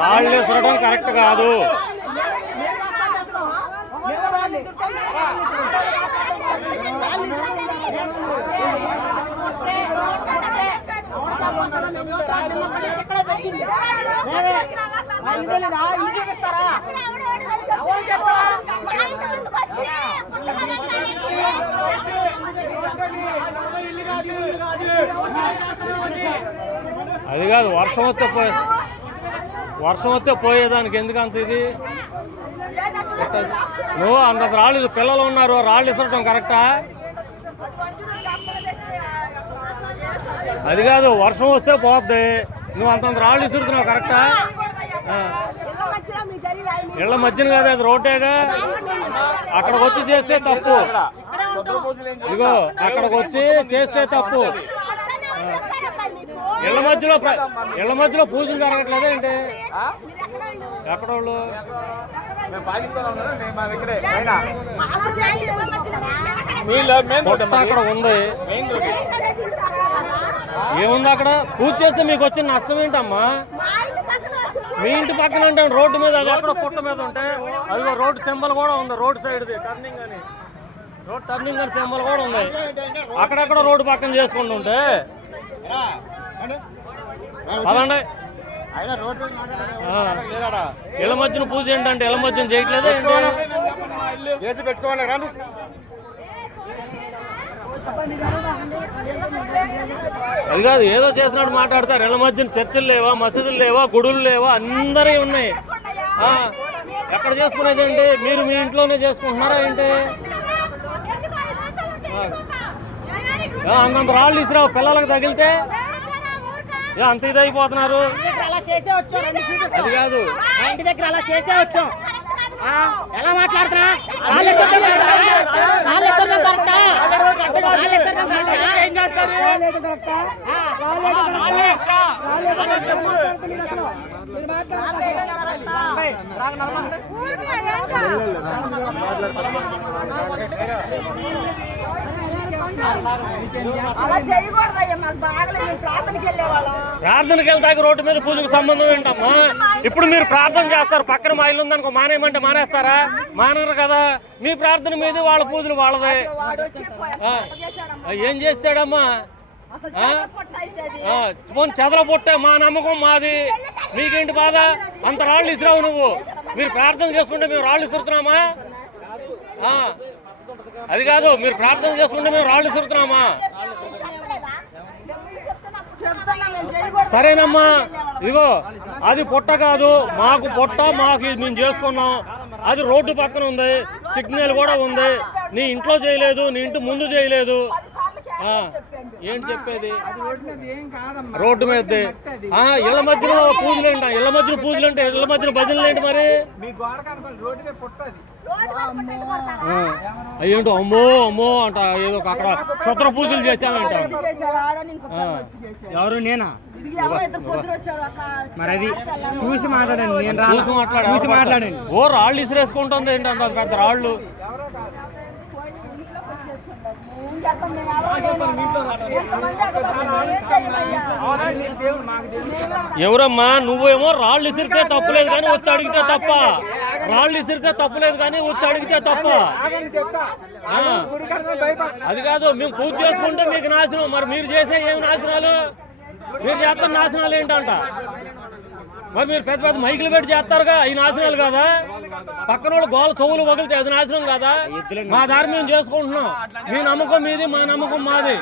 రాళ్ళు విసరడం కరెక్ట్ కాదు. అది కాదు, వర్షం వస్తే పోయేదానికి ఎందుకంత ఇది? నువ్వు అంత రాళ్ళు, పిల్లలు ఉన్నారు, రాళ్ళు ఇసరటం కరెక్టా? అది కాదు, వర్షం వస్తే పోద్ది, నువ్వు అంతంత రాళ్ళు ఇసురుతున్నావు కరెక్టా? ఇళ్ల మధ్యన కాదు, అది రోడ్డేగా. అక్కడికి వచ్చి చేస్తే తప్పు. ఇగో అక్కడికి వచ్చి చేస్తే తప్పు. ఇళ్ల మధ్యలో పూజలు జరగట్లేదు ఏంటి? ఎక్కడ వాళ్ళు అక్కడ ఉంది, ఏముంది అక్కడ? పూజ చేస్తే మీకు వచ్చిన నష్టం ఏంటమ్మా? మీ ఇంటి పక్కన ఉంటే రోడ్డు మీద, అది ఎక్కడ పుట్ట మీద ఉంటే అది రోడ్డు సింబల్ కూడా ఉంది, రోడ్ సైడ్ది టర్నింగ్ అని, రోడ్ టర్నింగ్ అని సింబల్ కూడా ఉంది. అక్కడెక్కడ రోడ్డు పక్కన చేసుకుంటుంటే అదండి. ఇళ్ళ మధ్యన పూజ ఏంటంటే ఇళ్ళ మధ్యన చేయట్లేదే ఏంటి? అది కాదు, ఏదో చేసినట్టు మాట్లాడతారు. ఇళ్ళ మధ్యన చర్చిలు లేవా, మసీదులు లేవా, గుడులు లేవా? అందరూ ఉన్నాయి. ఎక్కడ చేసుకునేది ఏంటి? మీరు మీ ఇంట్లోనే చేసుకుంటున్నారా ఏంటి? అంతంత రాళ్ళు ఇసిరావు, పిల్లలకు తగిలితే అంత ఇది అయిపోతున్నారు. అది కాదు, ఇంటి దగ్గర అలా చేసే వచ్చాం. ఎలా మాట్లాడుతున్నా? ప్రార్థనకి వెళ్తాక రోడ్డు మీద పూజకు సంబంధం ఏంటమ్మా? ఇప్పుడు మీరు ప్రార్థన చేస్తారు, పక్కన మా ఇల్లు ఉందనుకో, మానేయమంటే మానేస్తారా? మానరు కదా. మీ ప్రార్థన మీద వాళ్ళ పూజలు వాళ్ళదే. ఏం చేస్తాడమ్మా? చెదల పొట్టే, మా నమ్మకం మాది, మీకేంటి బాధ? అంత రాళ్ళు ఇసిరావు నువ్వు. మీరు ప్రార్థన చేసుకుంటే మేము రాళ్ళు ఇసురుతున్నామా? అది కాదు, మీరు ప్రార్థన చేసుకుంటే మేము రాళ్ళు ఇసురుతున్నామా? సరేనమ్మా, ఇదిగో అది పొట్ట కాదు, మాకు పొట్ట, మాకు మేము చేసుకున్నాం. అది రోడ్డు పక్కన ఉంది, సిగ్నల్ కూడా ఉంది. నీ ఇంట్లో చేయలేదు, నీ ఇంటి ముందు చేయలేదు. ఏంటి చెప్పేది? రోడ్డు మీద ఇళ్ల మధ్యలో పూజలు ఏంట? ఇళ్ల మధ్యన పూజలు అంటే ఇళ్ల మధ్యన భజనలు ఏంటి మరి? అయ్యేంటో అమ్మో అమ్మో అంట, ఏదో అక్కడ క్షుద్ర పూజలు చేశామంట. ఎవరు? నేనా? మరి అది చూసి మాట్లాడండి, నేను చూసి మాట్లాడండి. ఓ రాళ్ళు ఇసిరేసుకుంటుంది ఏంటి అంత పెద్ద రాళ్ళు? ఎవరమ్మా? నువ్వేమో రాళ్ళు ఇసిరితే తప్పులేదు కానీ వచ్చి అడిగితే తప్ప, రాళ్ళు ఇసిరితే తప్పులేదు కానీ వచ్చి అడిగితే తప్ప. అది కాదు, మేము పూజ చేసుకుంటే మీకు నాశనం. మరి మీరు చేసే ఏమి నాశనాలు? మీరు చేస్తున్న నాశనాలు ఏంటంట? మరి మీరు పెద్ద పెద్ద మైకులు పెట్టి చేస్తారుగా, ఈ నాశనాలు కాదా? పక్కన వాళ్ళు గోల చెవులు వగిలితే అది నాశనం కాదా? మా దారి మేము చేసుకుంటున్నాం. మీ నమ్మకం మీది, మా నమ్మకం మాది.